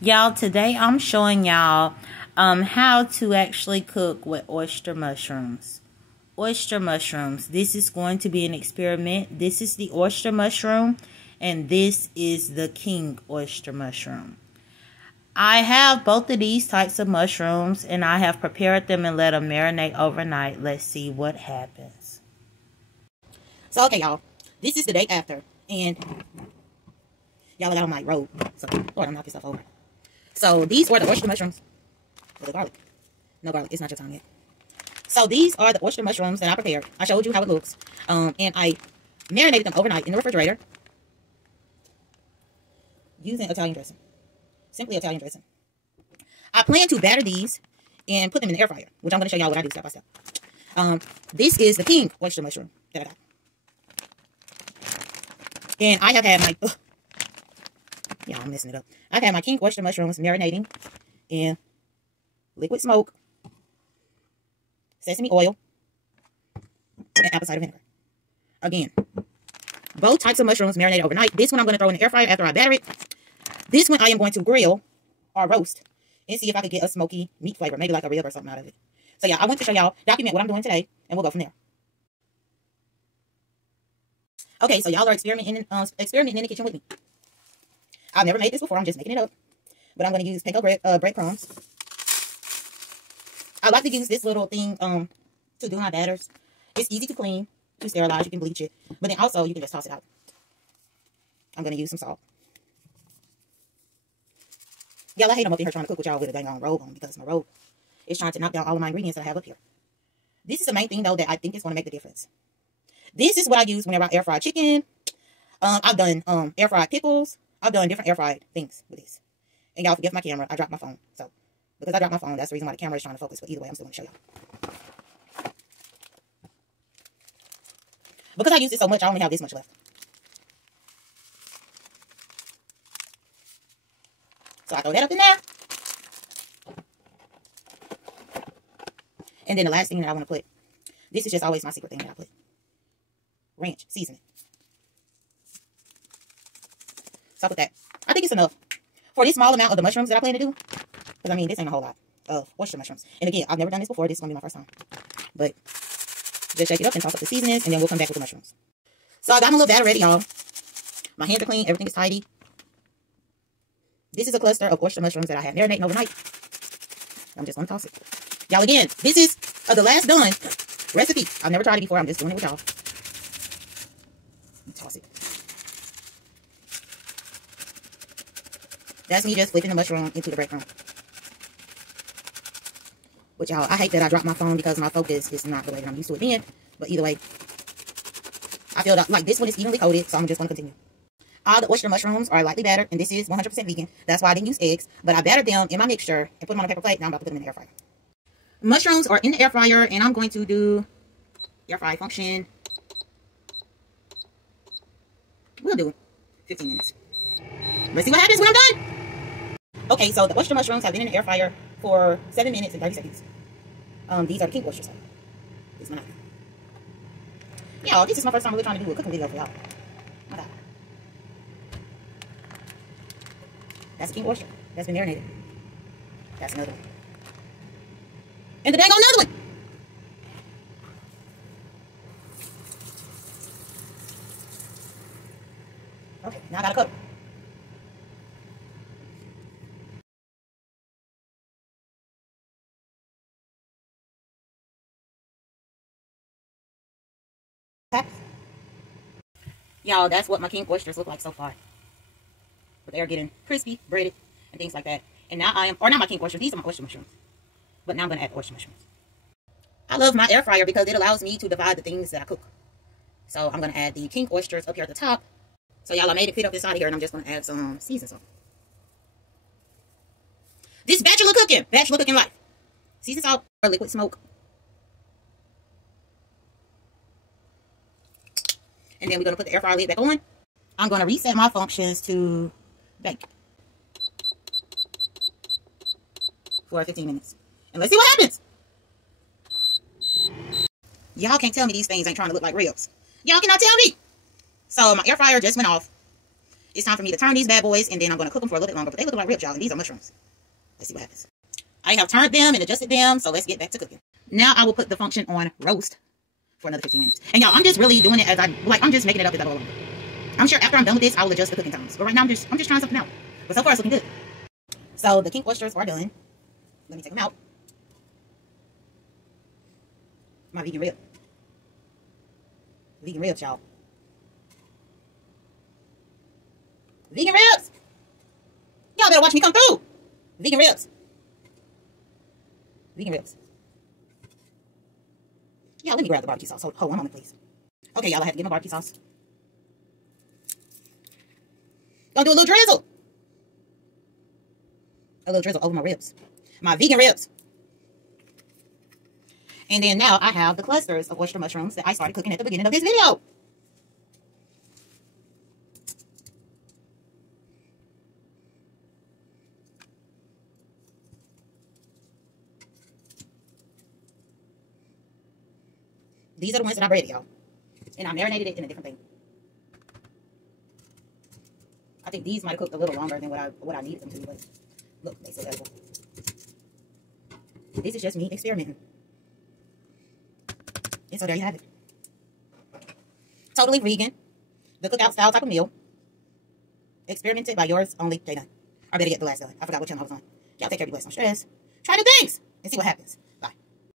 Y'all, today I'm showing y'all how to actually cook with oyster mushrooms. Oyster mushrooms. This is going to be an experiment. This is the oyster mushroom, and this is the king oyster mushroom. I have both of these types of mushrooms, and I have prepared them and let them marinate overnight. Let's see what happens. So, okay, y'all. This is the day after, and y'all got on my robe. So, Lord, I'm knock yourself over. So, these are the oyster mushrooms. With the garlic. No garlic. It's not your time yet. So, these are the oyster mushrooms that I prepared. I showed you how it looks. And I marinated them overnight in the refrigerator using Italian dressing. Simply Italian dressing. I plan to batter these and put them in the air fryer, which I'm going to show y'all what I do step by step. This is the king oyster mushroom that I got. And I have had my... yeah, I'm messing it up. I've had my king oyster mushrooms marinating in liquid smoke, sesame oil, and apple cider vinegar. Again, both types of mushrooms marinated overnight. This one I'm going to throw in the air fryer after I batter it. This one I am going to grill or roast and see if I could get a smoky meat flavor, maybe like a rib or something out of it. So yeah, I want to show y'all, document what I'm doing today, and we'll go from there. Okay, so y'all are experimenting in the kitchen with me. I've never made this before. I'm just making it up. But I'm going to use panko breadcrumbs. I like to use this little thing to do my batters. It's easy to clean, to sterilize. You can bleach it. But then also, you can just toss it out. I'm going to use some salt. Y'all, I hate I'm up here trying to cook with y'all with a dang on robe on because my robe is trying to knock down all of my ingredients that I have up here. This is the main thing, though, that I think is going to make the difference. This is what I use whenever I air fry chicken. I've done air fried pickles. I've done different air fried things with this. And y'all forgive my camera. I dropped my phone. So, because I dropped my phone, that's the reason why the camera is trying to focus. But either way, I'm still going to show y'all. Because I use it so much, I only have this much left. So, I throw that up in there. And then the last thing that I want to put, this is just always my secret thing that I put. Ranch seasoning. So I put that. I think it's enough for this small amount of the mushrooms that I plan to do. Because I mean, this ain't a whole lot of oyster mushrooms. And again, I've never done this before. This is going to be my first time. But just shake it up and toss up the seasonings, and then we'll come back with the mushrooms. So I got my little batter ready, y'all. My hands are clean. Everything is tidy. This is a cluster of oyster mushrooms that I have marinating overnight. I'm just going to toss it. Y'all, again, this is the last done recipe. I've never tried it before. I'm just doing it with y'all. Toss it. That's me just flipping the mushroom into the breadcrumb. Which, y'all, I hate that I dropped my phone because my focus is not the way that I'm used to it being. But either way, I feel like this one is evenly coated, so I'm just going to continue. All the oyster mushrooms are lightly battered, and this is 100% vegan. That's why I didn't use eggs. But I battered them in my mixture and put them on a paper plate. Now I'm about to put them in the air fryer. Mushrooms are in the air fryer, and I'm going to do air fry function. We'll do 15 minutes. Let's see what happens when I'm done. Okay, so the oyster mushrooms have been in the air fryer for 7 minutes and 30 seconds. These are the king oysters. This is my knife. Y'all, this is my first time really trying to do a cooking video for y'all. My God. That's a king oyster. That's been marinated. That's another one. And the dang on another one. Okay, now I gotta cook. Y'all, that's what my king oysters look like so far. But they are getting crispy, breaded, and things like that. And now I am, or not my king oysters, these are my oyster mushrooms. But now I'm going to add oyster mushrooms. I love my air fryer because it allows me to divide the things that I cook. So I'm going to add the king oysters up here at the top. So y'all, I made it fit up inside of here, and I'm just going to add some seasoning salt. This bachelor cooking life. Seasoned salt or liquid smoke. And then we're going to put the air fryer lid back on. I'm going to reset my functions to bake for 15 minutes. And let's see what happens. Y'all can't tell me these things ain't trying to look like ribs. Y'all cannot tell me. So my air fryer just went off. It's time for me to turn these bad boys, and then I'm going to cook them for a little bit longer. But they look like ribs, y'all, and these are mushrooms. Let's see what happens. I have turned them and adjusted them, so let's get back to cooking. Now I will put the function on roast for another 15 minutes. And y'all, I'm just really doing it as I'm just making it up as I go along. I'm sure after I'm done with this, I will adjust the cooking times. But right now, I'm just trying something out. But so far, it's looking good. So the king oysters are done. Let me take them out. My vegan rib. Vegan ribs, y'all. Vegan ribs. Y'all better watch me come through. Vegan ribs. Vegan ribs. Yeah, let me grab the barbecue sauce. Hold one moment, please. Okay, y'all, I have to get my barbecue sauce. Gonna do a little drizzle. A little drizzle over my ribs. My vegan ribs. And then now I have the clusters of oyster mushrooms that I started cooking at the beginning of this video. These are the ones that I breaded, y'all. And I marinated it in a different thing. I think these might have cooked a little longer than what I needed them to, but look, they still edible. This is just me experimenting. And so there you have it. Totally vegan. The cookout style type of meal. Experimented by yours only, J9. Or better get the last done. I forgot what channel I was on. Y'all take care, be blessed, don't stress. Try new things and see what happens.